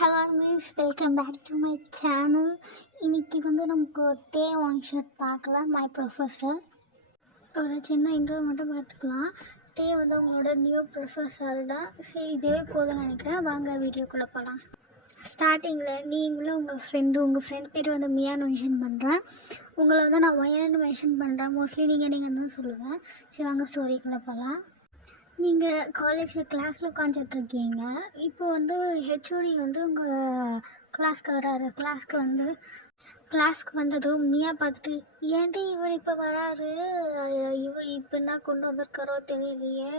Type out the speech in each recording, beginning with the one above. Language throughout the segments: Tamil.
Hello miss, welcome back to my channel. இன்றைக்கி நமக்கு டே ஒன் ஷாட் பார்க்கலாம். மை ப்ரொஃபஸர் ஒரு சின்ன இன்ட்ரோ மட்டும் பார்த்துக்கலாம். டே உங்களோட நியூ ப்ரொஃபஸரோட. சரி, இதுவே போதும்னு நினைக்கிறேன். வாங்க வீடியோக்குள்ளே போகலாம். ஸ்டார்டிங்கில் நீங்களும் உங்கள் ஃப்ரெண்ட் பேர் மியான்னு மென்ஷன் பண்ணுறேன். உங்களை நான் ஒயன்னு மென்ஷன் பண்ணுறேன். மோஸ்ட்லி நீங்கள் தான் சொல்லுவேன். சரி, வாங்க ஸ்டோரிக்குள்ளே போகலாம். நீங்கள் காலேஜில் கிளாஸில் உட்காந்துட்ருக்கீங்க. இப்போ ஹெச்ஓடி உங்கள் கிளாஸ்க்கு வராரு. கிளாஸ்க்கு வந்ததும் மியா பார்த்துட்டு, ஏன்டி இவர் இப்போ வராரு, இவர் இப்போ என்ன கொண்டு வந்திருக்காரோ தெரியலையே,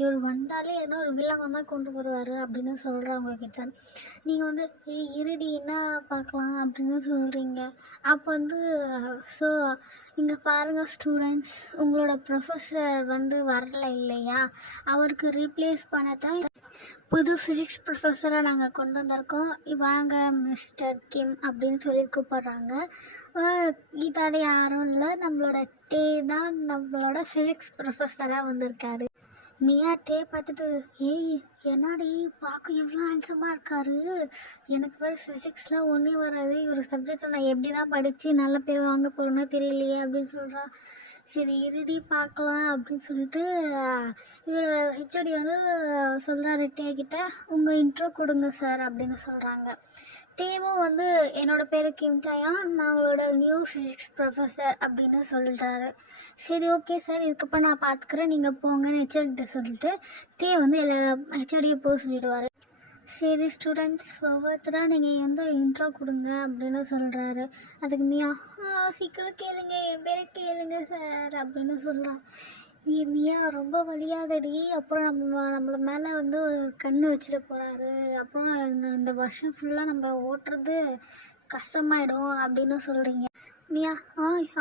இவர் வந்தாலே ஏதோ ஒரு வில்லங்கம் தான் கொண்டு வருவார் அப்படின்னு சொல்கிறவங்க கிட்ட நீங்கள் இருடி என்ன பார்க்கலாம் அப்படின்னு சொல்கிறீங்க. அப்போ ஸோ இங்கே பாருங்கள் ஸ்டூடெண்ட்ஸ், உங்களோட ப்ரொஃபஸர் வரல இல்லையா, அவருக்கு ரீப்ளேஸ் பண்ண தான் புது ஃபிசிக்ஸ் ப்ரொஃபஸராக நாங்கள் கொண்டு வந்திருக்கோம். வாங்க மிஸ்டர் கிம் அப்படின்னு சொல்லி கூப்பிட்றாங்க. இதால் யாரும் இல்லை, நம்மளோட டே தான் நம்மளோட ஃபிசிக்ஸ் ப்ரொஃபஸராக வந்திருக்காரு. மியா டே பார்த்துட்டு, ஏய் என்னாடி பார்க்க இவ்வளோ ஹேண்ட்ஸமாக இருக்காரு, எனக்கு வேறு ஃபிசிக்ஸ்லாம் ஒன்றே வராது, இவர் சப்ஜெக்டை நான் எப்படி தான் படித்து நல்ல பேர் வாங்க போகிறேன்னு தெரியலையே அப்படின்னு சொல்கிறா. சரி இருடி பார்க்கலாம் அப்படின்னு சொல்லிட்டு இவர் ஹெச்ஓடி சொல்கிறாரு டே கிட்ட, உங்கள் இன்ட்ரோ கொடுங்க சார் அப்படின்னு சொல்கிறாங்க. டேவும் என்னோடய பேர் கிம் டயான், நான் உங்களோட நியூ ஃபிசிக்ஸ் ப்ரொஃபஸர் அப்படின்னு சொல்லிட்டாரு. சரி ஓகே சார், இதுக்கப்புறம் நான் பார்த்துக்கிறேன், நீங்கள் போங்கன்னு ஹெச்ஓடிகிட்ட சொல்லிட்டு டே எல்லா ஹெச்ஓடியை போக சொல்லிடுவார். சரி ஸ்டூடெண்ட்ஸ், ஒவ்வொருத்தராக நீங்கள் இன்ட்ரோ கொடுங்க அப்படின்னு சொல்கிறாரு. அதுக்கு மியா, சீக்கிரம் கேளுங்க, என் பேரை கேளுங்க சார் அப்படின்னு சொல்கிறான். மியா ரொம்ப வலியாதடி, அப்புறம் நம்மள மேலே ஒரு கண்ணு வச்சுட்டு போகிறாரு, அப்புறம் இந்த வருஷம் ஃபுல்லாக நம்ம ஓட்டுறது கஷ்டமாயிடும் அப்படின்னு சொல்கிறீங்க. மியா,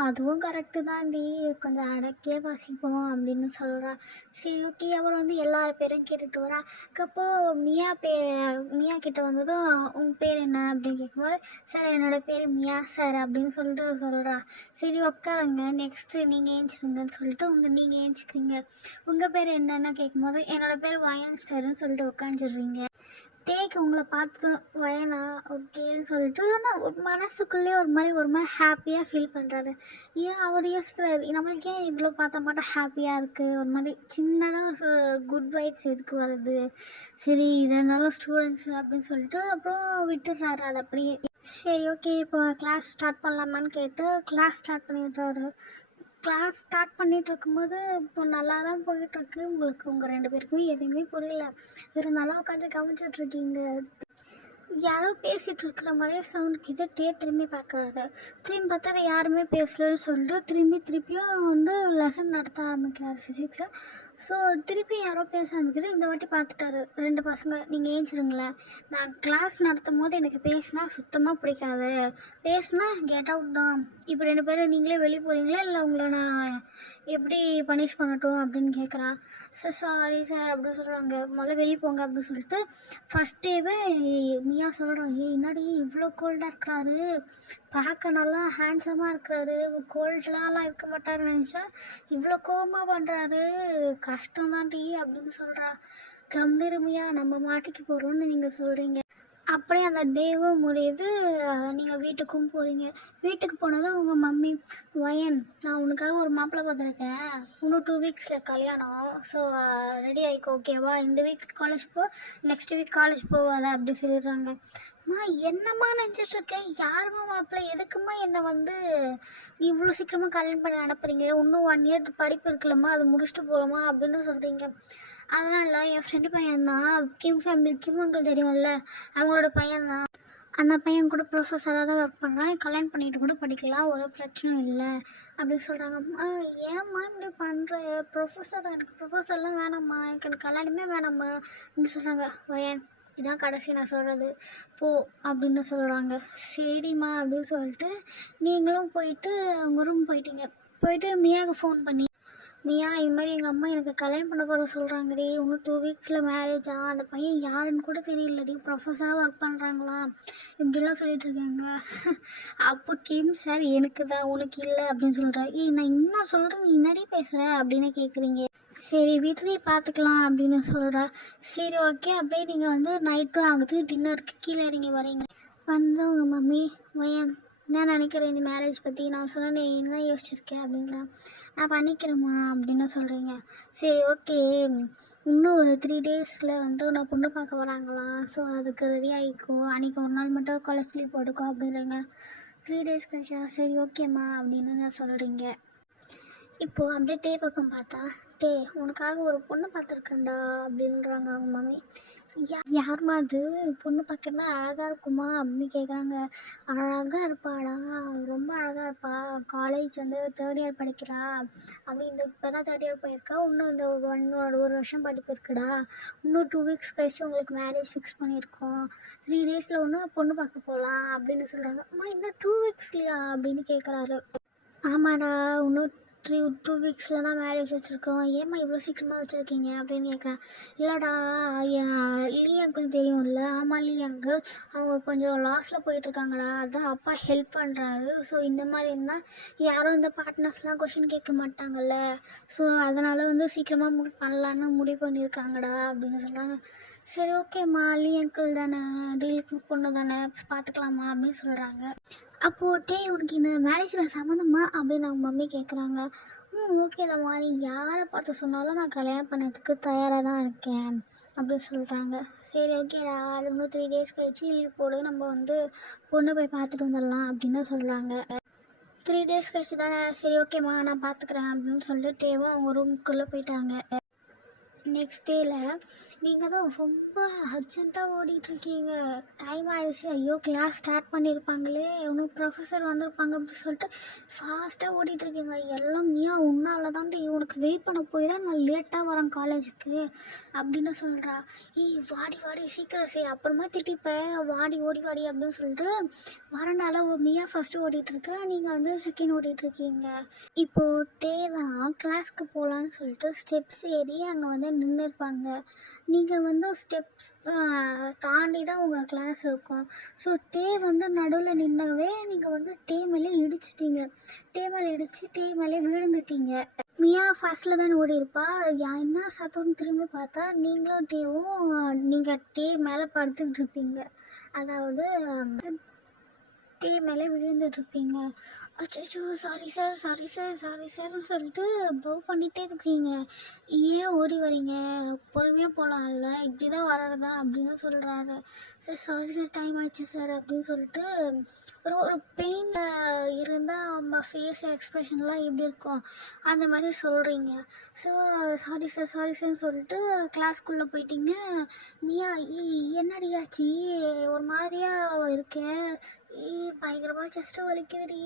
அதுவும் கரெக்டு தான்டி, கொஞ்சம் அடக்கியே வாசிப்போம் அப்படின்னு சொல்கிறா. சரி ஓகே, அப்புறம் எல்லார் பேரும் கேட்டுட்டு வரா. அதுக்கப்புறம் மியா கிட்ட வந்ததும் உங்கள் பேர் என்ன அப்படின்னு கேட்கும்போது, சார் என்னோடய பேர் மியா சார் அப்படின்னு சொல்லிட்டு சொல்கிறா. சரி உட்காருங்க, நெக்ஸ்ட்டு நீங்கள் ஏஞ்சிருங்கன்னு சொல்லிட்டு நீங்கள் ஏஞ்சிக்கிறீங்க. உங்கள் பேர் என்னென்னு கேட்கும்போது, என்னோடய பேர் வயன் சார்ன்னு சொல்லிட்டு உட்காந்துடுறீங்க. டேக்கு உங்களை பார்த்து வயனா ஓகேன்னு சொல்லிட்டு ஒரு மனசுக்குள்ளேயே ஒரு மாதிரி ஹாப்பியாக ஃபீல் பண்ணுறாரு. ஏன் அவர் யோசிக்கிறாரு, நம்மளுக்கு ஏன் இவ்வளோ பார்த்தா மட்டும் ஹாப்பியாக இருக்குது, ஒரு மாதிரி சின்னதாக ஒரு குட் வைப்ஸ் எதுக்கு வருது, சரி இதாக இருந்தாலும் ஸ்டூடெண்ட்ஸு அப்படின்னு சொல்லிட்டு அப்புறம் விட்டுடுறாரு அது அப்படியே. சரி ஓகே, இப்போ கிளாஸ் ஸ்டார்ட் பண்ணலாமான்னு கேட்டு கிளாஸ் ஸ்டார்ட் பண்ணிடுறாரு. கிளாஸ் ஸ்டார்ட் பண்ணிகிட்டு இருக்கும்போது இப்போ நல்லா தான் போயிட்டுருக்கு. உங்கள் 2 பேருக்குமே எதுவுமே புரியல, இருந்தாலும் உட்காந்து கவனிச்சிட்ருக்கீங்க. யாரோ பேசிகிட்டு இருக்கிற மாதிரியே சவுண்ட் கிட்ட திரும்பி பார்க்குறாரு. திரும்பி பார்த்தா யாருமே பேசலன்னு சொல்லிட்டு திருப்பியும் லெசன் நடத்த ஆரம்பிக்கிறாரு ஃபிசிக்ஸை. ஸோ திருப்பி யாரோ பேச ஆரம்பிக்கிறார். இந்த வாட்டி பார்த்துட்டாரு 2 பசங்க, நீங்கள் ஏஞ்சிடுங்களேன், நான் கிளாஸ் நடத்தும் போது எனக்கு பேசினா சுத்தமாக பிடிக்காது, பேசினா கெட் அவுட் தான். இப்போ 2 பேரும் நீங்களே வெளியே போகிறீங்களா இல்லை உங்களை நான் எப்படி பனிஷ் பண்ணட்டும் அப்படின்னு கேட்குறான். சார் சாரி சார் அப்படின்னு சொல்கிறாங்க. முதல்ல வெளியே போங்க அப்படின்னு சொல்லிட்டு ஃபஸ்ட் டேவே மியா சொல்கிறோம், என்னடி இவ்வளோ கோல்டாக இருக்கிறாரு, பார்க்க நல்லா ஹேண்ட்ஸமாக இருக்கிறாரு, கோல்டெலாம் இருக்க மாட்டாருன்னு நினச்சா இவ்வளோ கோவமாக பண்ணுறாரு, கஷ்டம்தான்டி அப்படின்னு சொல்கிறா. கம்பீரமியா, நம்ம மாட்டிக்கு போகிறோன்னு நீங்கள் சொல்கிறீங்க. அப்படியே அந்த டேவும் முடியுது. நீங்கள் வீட்டுக்கும் போகிறீங்க. வீட்டுக்கு போனதும் உங்கள் மம்மி, வயன் நான் உனக்காக ஒரு மாப்பிள்ளை பார்த்துருக்கேன், இன்னும் 2 வீக்ஸில் கல்யாணம், ஸோ ரெடி ஆகிக்கோ ஓகேவா, இந்த வீக் காலேஜ் போ, நெக்ஸ்ட் வீக் காலேஜ் போவாத அப்படி சொல்லிடுறாங்க. என்னம்மா நினச்சிட்ருக்கேன், யாருமா மாப்பிள்ளை, எதுக்குமா என்னை இவ்வளோ சீக்கிரமாக கல்யாணம் பண்ணி அனுப்புறீங்க, இன்னும் 1 இயர் படிப்பு இருக்குல்லம்மா, அதை முடிச்சுட்டு போகிறோமா அப்படின்னு சொல்கிறீங்க. அதெல்லாம் இல்லை, என் ஃப்ரெண்டு பையன்தான், கிம் ஃபேமிலி, கிம் அங்கிள் தெரியும்ல, அவங்களோட பையன்தான், அந்த பையன் கூட ப்ரொஃபஸராக தான் ஒர்க் பண்ணுறான், கல்யாணம் பண்ணிட்டு கூட படிக்கலாம், ஒரு பிரச்சனையும் இல்லை அப்படின்னு சொல்கிறாங்க. ஏம்மா இப்படி பண்ணுற, எனக்கு ப்ரொஃபஸர்லாம் வேணாம்மா, எனக்கு கல்யாணமே வேணாம்மா அப்படின்னு சொல்கிறாங்க. வயன், இதான் கடைசி நான் சொல்கிறது, போ அப்படின்னு சொல்கிறாங்க. சரிம்மா அப்படின்னு சொல்லிட்டு நீங்களும் போயிட்டு உங்கள் ரூம் போயிட்டு மியாவுக்கு ஃபோன் பண்ணி, மியா இது மாதிரி எங்கள் அம்மா எனக்கு கல்யாணம் பண்ண போகிற சொல்கிறாங்கடி, இன்னும் 2 வீக்ஸில் மேரேஜா, அந்த பையன் யாருன்னு கூட தெரியலடி, ப்ரொஃபஸராக ஒர்க் பண்ணுறாங்களா, இப்படிலாம் சொல்லிகிட்ருக்காங்க. அப்போ கிம் சார், எனக்கு தான் உனக்கு இல்லை அப்படின்னு சொல்கிறேன். நான் இன்னும் சொல்கிறேன், நீ என்னடி பேசுகிற அப்படின்னு கேட்குறீங்க. சரி விட்ரி பார்த்துக்கலாம் அப்படின்னு சொல்கிறா. சரி ஓகே, அப்படியே நீங்கள் வந்து நைட்டும் ஆகுது, டின்னருக்கு கீழே இறங்கி வரீங்க. வந்து உங்கள் மம்மி பையன் என்ன நினைக்கிறேன் இந்த மேரேஜ் பற்றி? நான் சொன்னேன் நீ என்ன யோசிச்சிருக்கேன் அப்படிங்கிறான். நான் பண்ணிக்கிறேம்மா அப்படின்னு சொல்கிறீங்க. சரி ஓகே, இன்னும் ஒரு 3 டேஸில் வந்து நான் பொண்ணு பார்க்க வராங்களாம். ஸோ அதுக்கு ரெடி ஆகிக்கோ, அன்றைக்கி ஒரு நாள் மட்டும் காலேஜ் லீவ் போட்டுக்கோ அப்படின்றீங்க. 3 டேஸ் கழிச்சா சரி ஓகேம்மா அப்படின்னு நான் சொல்கிறீங்க. இப்போது அப்படியே டே பக்கம் பார்த்தா, டே உனக்காக ஒரு பொண்ணு பார்த்துருக்கேன்டா அப்படின்றாங்க அவங்க மம்மி. யாருமா அது? பொண்ணு பார்க்கறதுனா அழகாக இருக்குமா அப்படின்னு கேட்குறாங்க. அழகாக இருப்பாடா, ரொம்ப அழகாக இருப்பா, காலேஜ் வந்து 3rd இயர் படிக்கிறா அப்படி, இந்த இப்போ தான் 3rd இயர் போயிருக்கா, இன்னும் இந்த ஒரு வருஷம் படிப்பு இருக்குடா, இன்னும் 2 வீக்ஸ் கழிச்சு உங்களுக்கு மேரேஜ் ஃபிக்ஸ் பண்ணியிருக்கோம், 3 டேஸில் ஒன்று பொண்ணு பார்க்க போகலாம் அப்படின்னு சொல்கிறாங்க. அம்மா இன்னும் 2 வீக்ஸ்லையா அப்படின்னு கேட்குறாரு. ஆமாடா, இன்னும் 2 வீக்ஸில் தான் மேரேஜ் வச்சுருக்கோம், ஏம்மா இவ்வளோ சீக்கிரமாக வச்சுருக்கீங்க அப்படின்னு கேட்குறேன். இல்லைடா, லீ அங்கிள் தெரியும்ல? ஆமாம் லீ அங்கிள், அவங்க கொஞ்சம் லாஸில் போயிட்டுருக்காங்கடா, அதான் அப்பா ஹெல்ப் பண்ணுறாரு. ஸோ இந்த மாதிரி இருந்தால் யாரும் இந்த பார்ட்னர்ஸ்லாம் கொஷின் கேட்க மாட்டாங்கல்ல, ஸோ அதனால் வந்து சீக்கிரமாக பண்ணலான்னு முடிவு பண்ணியிருக்காங்கடா அப்படின்னு சொல்கிறாங்க. சரி ஓகேம்மா, லீ அங்கிள் தானே, டீலுக்கு பொண்ணு தானே, பார்த்துக்கலாமா அப்படின்னு சொல்கிறாங்க. அப்போது டே உனக்கு இந்த மேரேஜில் சம்மந்தமா அப்படின்னு அவங்க மம்மி கேட்குறாங்க. ஓகே தான்மா, நீ யாரை பார்த்து சொன்னாலும் நான் கல்யாணம் பண்ணதுக்கு தயாராக தான் இருக்கேன் அப்படின்னு சொல்கிறாங்க. சரி ஓகேடா, அது இன்னும் 3 டேஸ் கழிச்சு லீவ் போடு, நம்ம வந்து பொண்ணு போய் பார்த்துட்டு வந்துடலாம் அப்படின்னு சொல்கிறாங்க. 3 டேஸ் கழிச்சு தானே, சரி ஓகேம்மா நான் பார்த்துக்குறேன் அப்படின்னு சொல்லிட்டு டேவும் அவங்க ரூமுக்குள்ளே போயிட்டாங்க. நெக்ஸ்ட் டேயில் நீங்கள் தான் ரொம்ப அர்ஜென்ட்டாக ஓடிட்டுருக்கீங்க, டைம் ஆகிடுச்சு, ஐயோ கிளாஸ் ஸ்டார்ட் பண்ணியிருப்பாங்களே, இன்னும் ப்ரொஃபஸர் வந்திருப்பாங்க அப்படின்னு சொல்லிட்டு ஃபாஸ்ட்டாக ஓடிட்டுருக்கீங்க. எல்லாம் மியா உன்னால தான் உனக்கு வெயிட் பண்ண போய் தான் நான் லேட்டாக வரேன் காலேஜுக்கு அப்படின்னு சொல்கிறா. வாடி வாடி சீக்கிரம் செய், அப்புறமா திட்டிப்பேன், வாடி ஓடி வாடி அப்படின்னு சொல்லிட்டு வரண்டால மியா ஃபஸ்ட்டு ஓடிட்டுருக்க, நீங்கள் வந்து செகண்ட் ஓடிட்டுருக்கீங்க. இப்போது டே தான் கிளாஸ்க்கு போகலான்னு சொல்லிட்டு ஸ்டெப்ஸ் ஏறி அங்கே வந்து நின்று இருப்பாங்க. நீங்கள் வந்து ஸ்டெப்ஸ் தாண்டி தான் உங்கள் கிளாஸ் இருக்கும். ஸோ டே வந்து நடுவில் நின்னவே நீங்கள் வந்து டே மேலே இடிச்சிட்டிங்க, டே மேலே இடித்து டே மேலே விழுந்துட்டீங்க. மியா ஃபஸ்ட்டில் தான் ஓடி இருப்பா, என்ன சத்தம்னு திரும்பி பார்த்தா நீங்களும் டேவும் நீங்கள் டே மேலே படுத்துக்கிட்டு இருப்பீங்க, அதாவது டே மேலே விழுந்துட்டுருப்பீங்க. அச்சோ sorry sir sorry sir sorry சார்னு சொல்லிட்டு பவ் பண்ணிகிட்டே இருக்கீங்க. ஏன் ஓடி வரீங்க, பொறுமையாக போகலாம்ல, இப்படி தான் வர்றதா அப்படின்னு சொல்கிறாரு. சார் சாரி சார் டைம் ஆயிடுச்சு சார் அப்படின்னு சொல்லிட்டு ஒரு பெயினில் இருந்தால் நம்ம ஃபேஸ் எக்ஸ்ப்ரெஷன்லாம் எப்படி இருக்கும் அந்த மாதிரி சொல்கிறீங்க. ஸோ சாரி சார்னு சொல்லிட்டு கிளாஸ்க்குள்ளே போயிட்டீங்க. மியா என்னடி ஆச்சு, ஒரு மாதிரியாக இருக்கேன், பயங்கரமாக செஸ்ட்டு வலிக்குதுடி,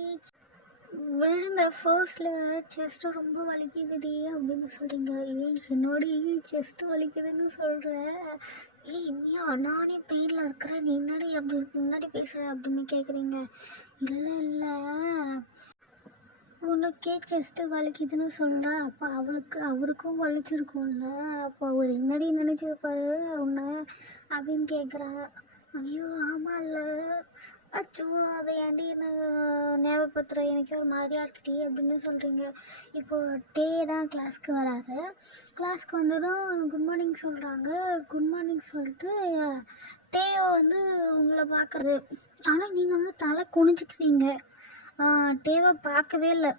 விழுந்த ஃபர்ஸ்ட்டில் செஸ்ட்டு ரொம்ப வலிக்குதுடி அப்படின்னு சொல்கிறீங்க. என்னோட செஸ்ட்டு வலிக்குதுன்னு சொல்கிறேன், இந்தியா நானே பெயினில் இருக்கிறேன், நீ என்னடி அப்படி முன்னாடி பேசுகிற அப்படின்னு கேட்குறீங்க. இல்லை உனக்கே செஸ்ட்டு வலிக்குதுன்னு சொல்கிறேன், அப்போ அவருக்கும் வலிச்சிருக்கும்ல, அப்போ அவர் என்னடி நினச்சிருப்பாரு உன்னை அப்படின்னு கேட்குறாங்க. ஐயோ ஆமாம்ல, அச்சோ அதை ஏன்டி என்ன ஞாபகப்படுத்துகிற, எனக்கு ஒரு மாதிரியாக இருக்குடி அப்படின்னு சொல்கிறீங்க. இப்போது டே தான் கிளாஸ்க்கு வராரு. கிளாஸ்க்கு வந்ததும் குட் மார்னிங் சொல்கிறாங்க. குட் மார்னிங் சொல்லிட்டு டேவை வந்து உங்களை பார்க்குறது, ஆனால் நீங்கள் வந்து தலை குனிஞ்சிக்கிறீங்க, டேவை பார்க்கவே இல்லை.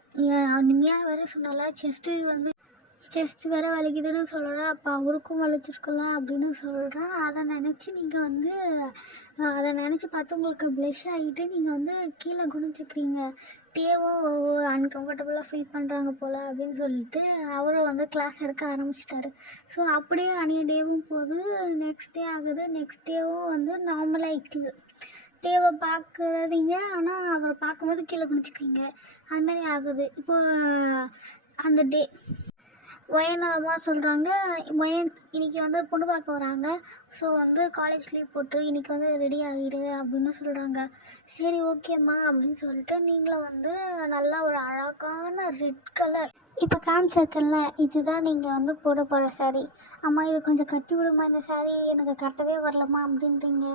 நீங்கள் வேறு சொன்னால செஸ்ட்டு வேறு வலிக்குதுன்னு சொல்கிறேன், அப்போ அவருக்கும் வலிச்சிருக்கலாம் அப்படின்னு சொல்கிறேன். அதை நினச்சி நீங்கள் வந்து அதை நினச்சி பார்த்து உங்களுக்கு ப்ளஷ் ஆகிட்டு நீங்கள் வந்து கீழே குனிஞ்சிக்கிறீங்க. டேவோ அன்கம்ஃபர்டபுளாக ஃபீல் பண்ணுறாங்க போல் அப்படின்னு சொல்லிட்டு அவரும் வந்து கிளாஸ் எடுக்க ஆரம்பிச்சிட்டாரு. ஸோ அப்படியே அன்றைய டேவும் போகுது, நெக்ஸ்ட் டே ஆகுது, நெக்ஸ்ட் டேவும் வந்து நார்மலாகிக்குது. டேவை பார்க்குறீங்க, ஆனால் அவரை பார்க்கும்போது கீழே குனிச்சிக்கிறீங்க, அதுமாதிரி ஆகுது. இப்போது அந்த டே ஒயன் அம்மா சொல்கிறாங்க, ஒயன் இன்றைக்கி வந்து பொண்ணு பார்க்க வராங்க, ஸோ வந்து காலேஜ் லீவ் போட்டு இன்றைக்கி வந்து ரெடி ஆகிடு அப்படின்னு சொல்கிறாங்க. சரி ஓகேம்மா அப்படின்னு சொல்லிட்டு நீங்களும் வந்து நல்லா ஒரு அழகான ரெட் கலர் இப்போ காமிச்சிருக்கல, இதுதான் நீங்கள் வந்து போட போகிற சாரீ, அம்மா இது கொஞ்சம் கட்டி விடுமா, இந்த சாரீ எனக்கு கட்டவே வரலம்மா அப்படின்றீங்க.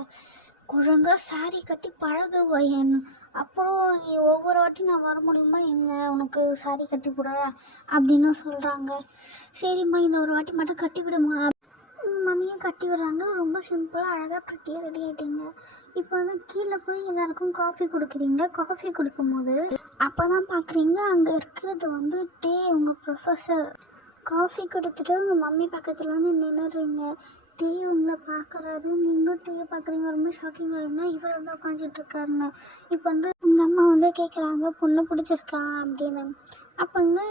ஒழுங்கா சாரி கட்டி பழகு வயன். அப்புறம் நீ ஒவ்வொரு வாட்டி நான் வர முடியுமா என்ன உனக்கு சாரி கட்டி போட அப்படின்னு சொல்கிறாங்க. சரிம்மா இந்த ஒரு வாட்டி மட்டும் கட்டி விடுமா. மம்மியும் கட்டி விடுறாங்க. ரொம்ப சிம்பிளாக அழகாக ப்ரிட்டியாக ரெடி ஆகிட்டீங்க. இப்போ வந்து கீழே போய் எல்லாருக்கும் காஃபி கொடுக்குறீங்க. காஃபி கொடுக்கும்போது அப்போ தான் பார்க்குறீங்க அங்கே இருக்கிறது வந்து உங்கள் ப்ரொஃபஸர். காஃபி கொடுத்துட்டு உங்கள் மம்மி பக்கத்தில் வந்து நின்றுறீங்க. உங்களை பார்க்குறாரு. நீங்களும் பார்க்குறீங்க. ரொம்ப ஷாக்கிங் ஆகிருந்தா இவர் வந்து உட்காந்துட்ருக்காருன்னு. இப்போ வந்து உங்கள் அம்மா வந்து கேட்குறாங்க பொண்ணு பிடிச்சிருக்கா அப்படின்னு. அப்போ வந்து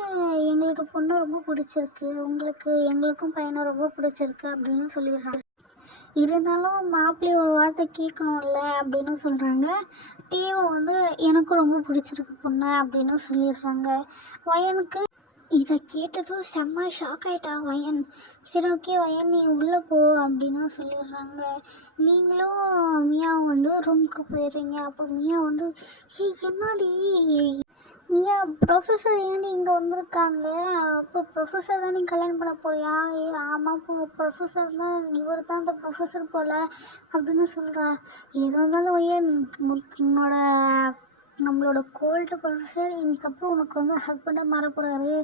எங்களுக்கு பொண்ணு ரொம்ப பிடிச்சிருக்கு, எங்களுக்கும் பையனை ரொம்ப பிடிச்சிருக்கு அப்படின்னு சொல்லிடுறாங்க. இருந்தாலும் மாப்பிள்ளை ஒரு வார்த்தை கேட்கணும்ல அப்படின்னு சொல்கிறாங்க. டீவை வந்து எனக்கும் ரொம்ப பிடிச்சிருக்கு பொண்ணு அப்படின்னு சொல்லிடுறாங்க. வயனுக்கு இதை கேட்டதும் செம்ம ஷாக் ஆகிட்டா வயன். சரி ஓகே வயன் நீ உள்ளே போ அப்படின்னு சொல்லிடுறாங்க. நீங்களும் மியாவும் வந்து ரூமுக்கு போயிடுறீங்க. அப்போ மியா வந்து என்னடி மியா ப்ரொஃபஸர் ஏன்டி இங்கே வந்திருக்காங்க, அப்போ ப்ரொஃபஸர் தான் நீ கல்யாணம் பண்ண போறியா. ஆமாம் இப்போ ப்ரொஃபஸர் தான், இவர் தான் அந்த ப்ரொஃபஸர் போல் அப்படின்னு சொல்கிறேன். எது இருந்தாலும் வயன் உன்னோட நம்மளோட கோல்டு ப்ரொஃபஸர் இதுக்கப்புறம் உனக்கு வந்து ஹஸ்பண்டாக மாற போகிறாரு,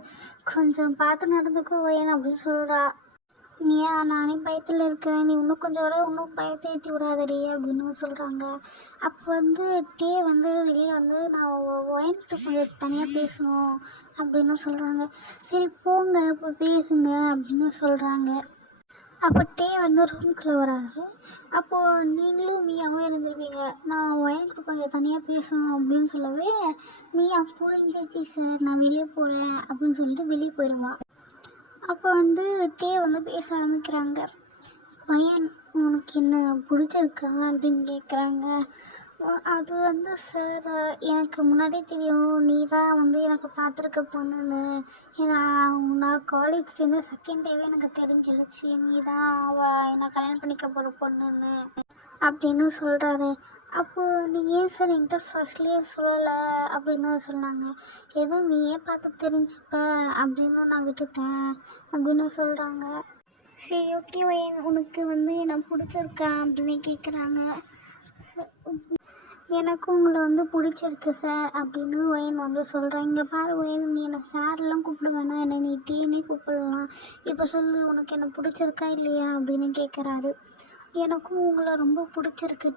கொஞ்சம் பார்த்து நடந்துக்கோ வயன் அப்படின்னு சொல்கிறா. மியா நானே பயத்தில் இருக்கிறேன், நீ இன்னும் கொஞ்சம் வர இன்னும் பயத்தை ஏற்றி விடாதடி அப்படின்னு சொல்கிறாங்க. அப்போ வந்து வந்து வெளியே வந்து நான் ஒயன்கிட்ட கொஞ்சம் தனியாக பேசணும் அப்படின்னு சொல்கிறாங்க. சரி போங்க இப்போ பேசுங்க அப்படின்னு சொல்கிறாங்க. அப்போ வந்து ரூம்குள்ளே வராரு. அப்போது நீங்களும் மியாவும் இருந்துருவீங்க. நான் ஒயன்கிட்ட கொஞ்சம் தனியாக பேசணும் அப்படின்னு சொல்லவே மியா புரிஞ்சிச்சு சார் நான் வெளியே போகிறேன் அப்படின்னு சொல்லிட்டு வெளியே போயிடுவான். அப்போ வந்து வந்து பேச ஆரம்பிக்கிறாங்க. பையன் உனக்கு என்ன பிடிச்சிருக்கா அப்படின்னு கேட்குறாங்க. அது வந்து சார் எனக்கு முன்னாடியே தெரியும் நீ தான் வந்து எனக்கு பார்த்துருக்க பொண்ணுன்னு. ஏன்னா நான் காலேஜ் சேர்ந்து செகண்ட் டேவே எனக்கு தெரிஞ்சிடுச்சு நீ தான் என்னை கல்யாணம் பண்ணிக்க போகிற பொண்ணுன்னு அப்படின்னு சொல்கிறாரு. அப்போது நீங்கள் ஏன் சார் என்கிட்ட ஃபர்ஸ்ட்லேயே சொல்லலை அப்படின்னு சொன்னாங்க. எதுவும் நீயே பார்த்து தெரிஞ்சுப்ப அப்படின்னு நான் விட்டுட்டேன் அப்படின்னு சொல்கிறாங்க. சரி ஓகே வயன் உனக்கு வந்து என்ன பிடிச்சிருக்கா அப்படின்னு கேட்குறாங்க. எனக்கும் உங்களை வந்து பிடிச்சிருக்கு சார் அப்படின்னு வயன் வந்து சொல்கிறேன். இங்கே பாரு வயன் நீ என்னை சார்லாம் கூப்பிட வேணாம், என்னை நீ டீனே கூப்பிடலாம். இப்போ சொல்லு உனக்கு என்ன பிடிச்சிருக்கா இல்லையா அப்படின்னு கேட்குறாரு. எனக்கும் உங்களை ரொம்ப பிடிச்சிருக்கு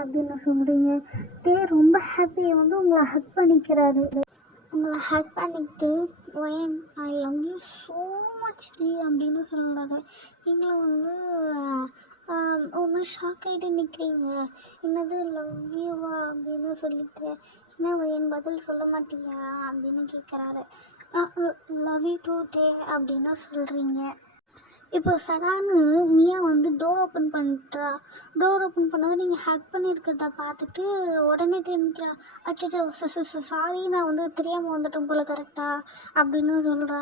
அப்படின்னு சொல்கிறீங்க. ரொம்ப ஹாப்பியை வந்து உங்களை ஹக் பண்ணிக்கிறாரு. உங்களை ஹக் பண்ணிக்கிட்டு when I love you so much அப்படின்னு சொல்கிறாரு. நீங்களும் வந்து ஒரு ஷாக் ஆகிட்டு நிற்கிறீங்க. என்னது லவ் யூவா அப்படின்னு சொல்லிட்டு என்ன வயன் பதில் சொல்ல மாட்டியா அப்படின்னு கேட்குறாரு. லவ் யூ டூ அப்படின்னு சொல்கிறீங்க. இப்போ சடான்னு மியா வந்து டோர் ஓப்பன் பண்ணுறா. டோர் ஓப்பன் பண்ணதை நீங்கள் ஹேக் பண்ணியிருக்கிறத பார்த்துட்டு உடனே திரும்பிக்கிறா. அச்சோ சாரி நான் வந்து தெரியாமல் வந்துட்டேன் போல் கரெக்டாக அப்படின்னு சொல்கிறா.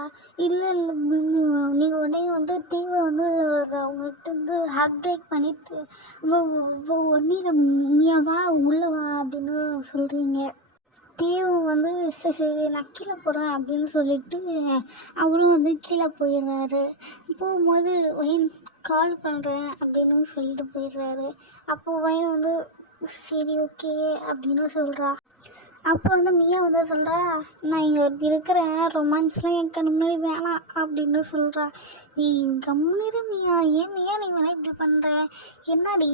இல்லை நீங்கள் உடனே வந்து டிவியை வந்து அவங்ககிட்ட வந்து ஹேக் பிரேக் பண்ணிவிட்டு ஒன்னே மியாவா உள்ளே வா அப்படின்னு சொல்கிறீங்க. வந்து சரி நான் கீழே போகிறேன் அப்படின்னு சொல்லிட்டு அவரும் வந்து கீழே போயிடுறாரு. போகும்போது வயன் கால் பண்ணுறேன் அப்படின்னு சொல்லிட்டு போயிடுறாரு. அப்போது வயன் வந்து சரி ஓகே அப்படின்னு சொல்கிறா. அப்போ வந்து மியா வந்து சொல்கிறா நான் இங்கே ஒருத்தி இருக்கிறேன், ரொமான்ஸ்லாம் என் கண் முன்னாடி வேணாம் அப்படின்னு சொல்கிறா. கம்முனிரு மியா, ஏன் மியா நீ வேணா இப்படி பண்ணுற, என்னடி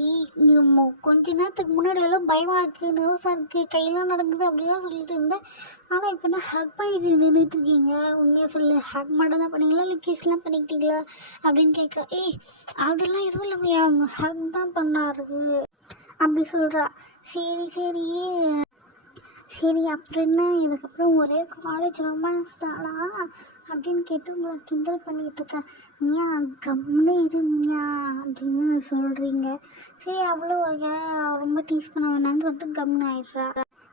கொஞ்ச நேரத்துக்கு முன்னாடி எல்லாம் பயமாக இருக்குது, நர்வஸாக இருக்குது, கையெல்லாம் நடக்குது அப்படிலாம் சொல்லிட்டு இருந்தேன். ஆனால் இப்போ என்ன ஹக் பண்ணிட்டு நின்றுட்டு இருக்கீங்க, உண்மையாக சொல்லு ஹக் மட்டும் தான் பண்ணீங்களா இல்லை கிஸ்லாம் பண்ணிக்கிட்டீங்களா அப்படின்னு கேட்குறா. அதெல்லாம் எதுவும் இல்லை மியா அவங்க ஹக் தான் பண்ணாரு அப்படி சொல்கிறா. சரி அப்புறம் என்ன இதுக்கப்புறம் ஒரே காலேஜ் ரொமான்ஸ் தானா அப்படின்னு கேட்டு உங்களை கிண்டல் பண்ணிக்கிட்டு இருக்கேன். மியா கம்முன்னு இரு மியா அப்படின்னு சொல்கிறீங்க. சரி அவ்வளோ ரொம்ப டீஸ் பண்ண வேணான்னு சொல்லிட்டு கம்முன்னு ஆயிடுறா.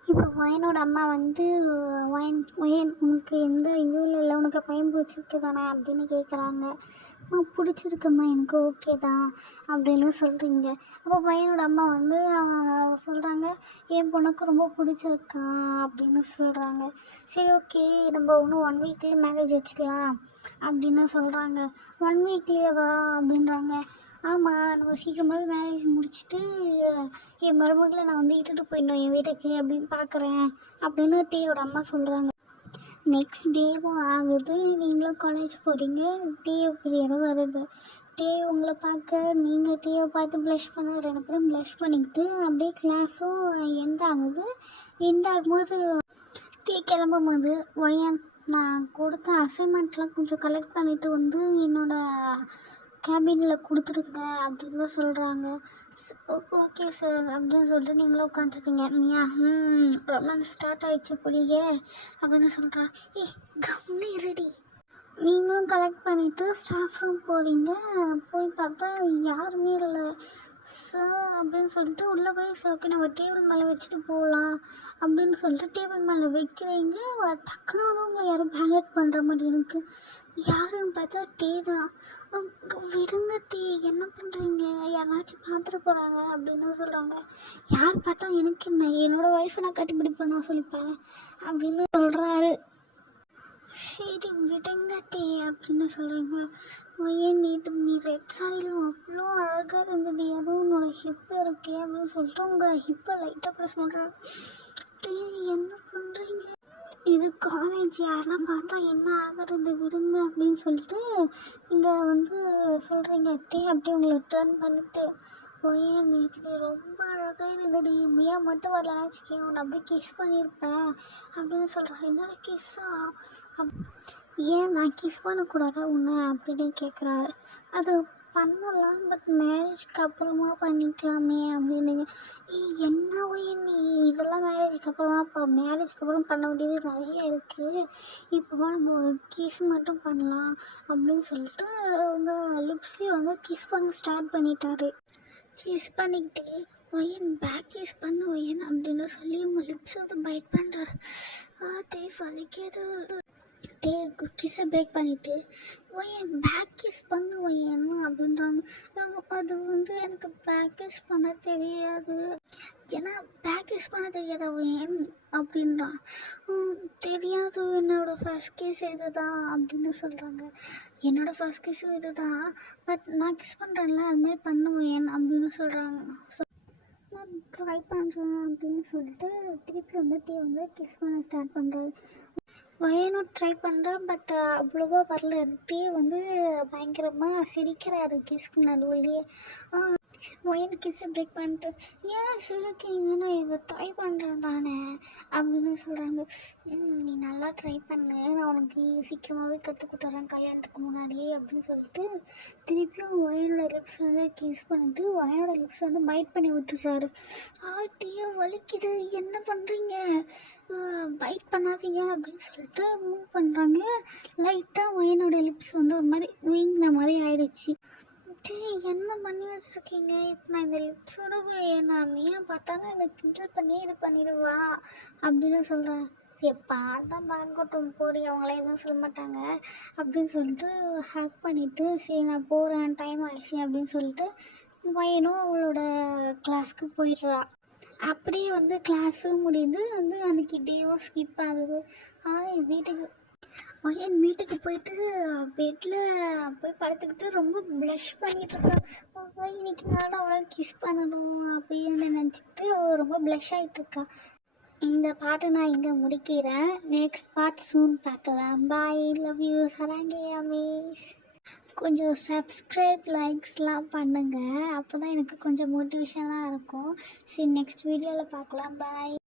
இப்போ வயனோட அம்மா வந்து வயன் உனக்கு எந்த இதுவும் இல்லை உனக்கு பையன் பிடிச்சிருக்கு தானே அப்படின்னு கேட்குறாங்க. பிடிச்சிருக்குமா எனக்கு ஓகே தான் அப்படின்னு சொல்கிறீங்க. அப்போ பையனோட அம்மா வந்து சொல்கிறாங்க என் பொண்ணுக்கு ரொம்ப பிடிச்சிருக்கா அப்படின்னு சொல்கிறாங்க. சரி ஓகே நம்ம இன்னும் 1 வீக்லேயே மேரேஜ் வச்சுக்கலாம் அப்படின்னு சொல்கிறாங்க. 1 வீக்லேயேவா அப்படின்றாங்க. ஆமாம் நம்ம சீக்கிரமாகவே மேரேஜ் முடிச்சுட்டு என் மருமகளை நான் வந்து இட்டுட்டு போயிடணும் என் வீட்டுக்கு அப்படின்னு பார்க்குறேன் அப்படின்னு டீயோட அம்மா சொல்கிறாங்க. நெக்ஸ்ட் டேவும் ஆகுது, நீங்களும் காலேஜ் போகிறீங்க, டீயோ பீரியடு வருது. டீ உங்களை பார்க்க, நீங்கள் டீயை பார்த்து ப்ளஷ் பண்ண 2 பேரும் ப்ளஷ் பண்ணிக்கிட்டு அப்படியே கிளாஸும் எண்ட் ஆகுது. எண்ட் ஆகும்போது டீ கிளம்பும் போது ஒயன் நான் கொடுத்த அசைன்மெண்ட்லாம் கொஞ்சம் கலெக்ட் பண்ணிவிட்டு வந்து என்னோடய கேபினில் கொடுத்துடுங்க அப்படின்னு சொல்கிறாங்க. ஓகே சார் அப்படின்னு சொல்லிட்டு நீங்களும் உட்காந்துருக்கீங்க. மியா ரொமான்ஸ் ஸ்டார்ட் ஆகிடுச்சு புளியே அப்படின்னு சொல்கிறா. கம்னி ரெடி. நீங்களும் கலெக்ட் பண்ணிவிட்டு ஸ்டாஃப் ரூம் போகிறீங்க. போய் பார்த்தா யாருமே இல்லை. சார் அப்படின்னு சொல்லிட்டு உள்ளே போய் ஓகே நம்ம டேபிள் மேலே வச்சுட்டு போகலாம் அப்படின்னு சொல்லிட்டு டேபிள் மேலே வைக்கிறீங்க. டக்குனு வந்து உங்களை யாரும் பேக் பண்ணுற மாதிரி இருக்குது. யாருன்னு பார்த்தா டீ தான். விடுங்க டீ, என்ன பண்ணுறீங்க, யாராச்சும் பார்த்துட்டு போகிறாங்க அப்படின்னு சொல்கிறாங்க. யார் பார்த்தா எனக்கு என்ன, என்னோடய ஒய்ஃபை நான் கட்டிப்பிடிப்பேன் நான் சொல்லிப்பேன் அப்படின்னு சொல்கிறாரு. சரி விடுங்க டீ அப்படின்னு சொல்கிறீங்க. ஏன் நீ ரெட் சாரியில் அவ்வளோ அழகாக இருந்தது, அதுவும் உன்னோட ஹிப்பு இருக்கே அப்படின்னு சொல்லிட்டு உங்கள் ஹிப்பை லைட்டாக ப்ரெஸ் பண்ணுறாங்க. டீ என்ன பண்ணுறீங்க, இது காலேஜ், யாரெல்லாம் பார்த்தா என்ன ஆகிறது, விடுங்க அப்படின்னு சொல்லிட்டு இங்கே வந்து சொல்கிறீங்க. டீ அப்படியே உங்களை டேர்ன் பண்ணிவிட்டு ஒயன் நேற்று ரொம்ப அழகாக இருந்தடி, மியா மட்டும் வரல நினச்சிக்கேன் உன்னை அப்படியே கிஸ் பண்ணியிருப்பேன் அப்படின்னு சொல்கிறேன். என்னோட கிஸ்ஸா, ஏன் நான் கிஸ் பண்ணக்கூடாதா உன்னை அப்படின்னு கேட்குறாரு. அது பண்ணலாம், பட் மேரேஜ்க்கு அப்புறமா பண்ணிக்கலாமே அப்படின்னுங்க. என்ன ஒயன் நீ இதெல்லாம் மேரேஜுக்கு அப்புறமா மேரேஜ்க்கு அப்புறம் பண்ண வேண்டியது நிறைய இருக்குது, இப்போ நம்ம ஒரு கிஸ் மட்டும் பண்ணலாம் அப்படின்னு சொல்லிட்டு உங்கள் லிப்ஸ்லேயே வந்து கிஸ் பண்ண ஸ்டார்ட் பண்ணிட்டாரு. கிஸ் பண்ணிக்கிட்டு ஒயன் பேக் கிஸ் பண்ணு ஒயன் அப்படின்னு சொல்லி உங்கள் லிப்ஸை வந்து பைட் பண்ணுறாரு. டே வலிக்குது. டே கிஸ்ஸை பிரேக் பண்ணிவிட்டு ஒயன் பேக் கிஸ் பண்ணு ஒயன் அப்படின்றாங்க. அது வந்து எனக்கு பேக் கிஸ் பண்ண தெரியாது. ஏன்னா பேக் கிஸ் பண்ண தெரியாதா ஒயன் அப்படின்றான். தெரியாது, என்னோடய ஃபர்ஸ்ட் கிஸ் இது தான் அப்படின்னு சொல்கிறாங்க. என்னோடய ஃபர்ஸ்ட் கிஸ்ஸும் இது தான், பட் நான் கிஸ் பண்ணுறேன்ல அதுமாதிரி பண்ணுவேன் அப்படின்னு சொல்கிறாங்க. நான் ட்ரை பண்ணுறேன் அப்படின்னு சொல்லிட்டு திருப்பி வந்து டீ வந்து கிஸ் பண்ண ஸ்டார்ட் பண்ணுறாரு. ஒயனும் ட்ரை பண்ணுறேன், பட் அவ்வளோவா வரல. டீ வந்து பயங்கரமாக சிரிக்கிறாரு கிஸ்க்கு நடுவுலையே. ஒயன் கிஸ்ஸை பிரேக் பண்ணிட்டு ஏன் சிரிக்கீங்கன்னு இதை ட்ரை பண்ணுறேன் தானே அப்படின்னு சொல்கிறாங்க. நீ நல்லா ட்ரை பண்ணு, நான் உனக்கு சீக்கிரமாகவே கற்றுக் கொடுத்துட்றேன் கல்யாணத்துக்கு முன்னாடி அப்படின்னு சொல்லிட்டு திருப்பியும் ஒயனோட லிப்ஸ் வந்து கிஸ் பண்ணிட்டு ஒயனோட லிப்ஸ் வந்து பைட் பண்ணி விட்டுறாரு. டீயை வலிக்குது, என்ன பண்ணுறீங்க, பைட் பண்ணாதீங்க அப்படின்னு சொல்லிட்டு மூவ் பண்ணுறாங்க. லைட்டாக ஒயனோட லிப்ஸ் வந்து ஒரு மாதிரி வீங்கின மாதிரி ஆயிடுச்சு. என்ன பண்ணி வச்சுருக்கீங்க, இப்போ நான் இந்த லிப்ஸோட நான் ஏன் பார்த்தாலும் எனக்கு கிண்டல் பண்ணி இது பண்ணிடுவா அப்படின்னு சொல்கிறேன். பார்த்தா பார்க்கட்டும் போடி, அவங்களே எதுவும் சொல்ல மாட்டாங்க அப்படின்னு சொல்லிட்டு ஹேக் பண்ணிவிட்டு சரி நான் போகிறேன் டைம் ஆயிடுச்சு அப்படின்னு சொல்லிட்டு பையனும் அவளோட கிளாஸ்க்கு போயிடுறா. அப்படியே வந்து கிளாஸும் முடியுது, வந்து அன்றைக்கி டேவும் ஸ்கிப் ஆகுது. வீட்டுக்கு என் வீட்டுக்கு போயிட்டு பெட்டில் போய் படுத்துக்கிட்டு ரொம்ப ப்ளஷ் பண்ணிகிட்ருக்கேன். இன்னைக்கு நானும் அவளை கிஸ் பண்ணணும் அப்படின்னு நினச்சிக்கிட்டு அவள் ரொம்ப ப்ளஷ் ஆகிட்டுருக்கா. இந்த பாட்டை நான் இங்கே முடிக்கிறேன். நெக்ஸ்ட் பார்ட் சூன் பார்க்கலாம். பாய், லவ் யூ, சராங்கே அமீஸ். கொஞ்சம் சப்ஸ்கிரைப் லைக்ஸ்லாம் பண்ணுங்கள், அப்போ தான் எனக்கு கொஞ்சம் மோட்டிவேஷனாக இருக்கும். சரி நெக்ஸ்ட் வீடியோவில் பார்க்கலாம். பாய்.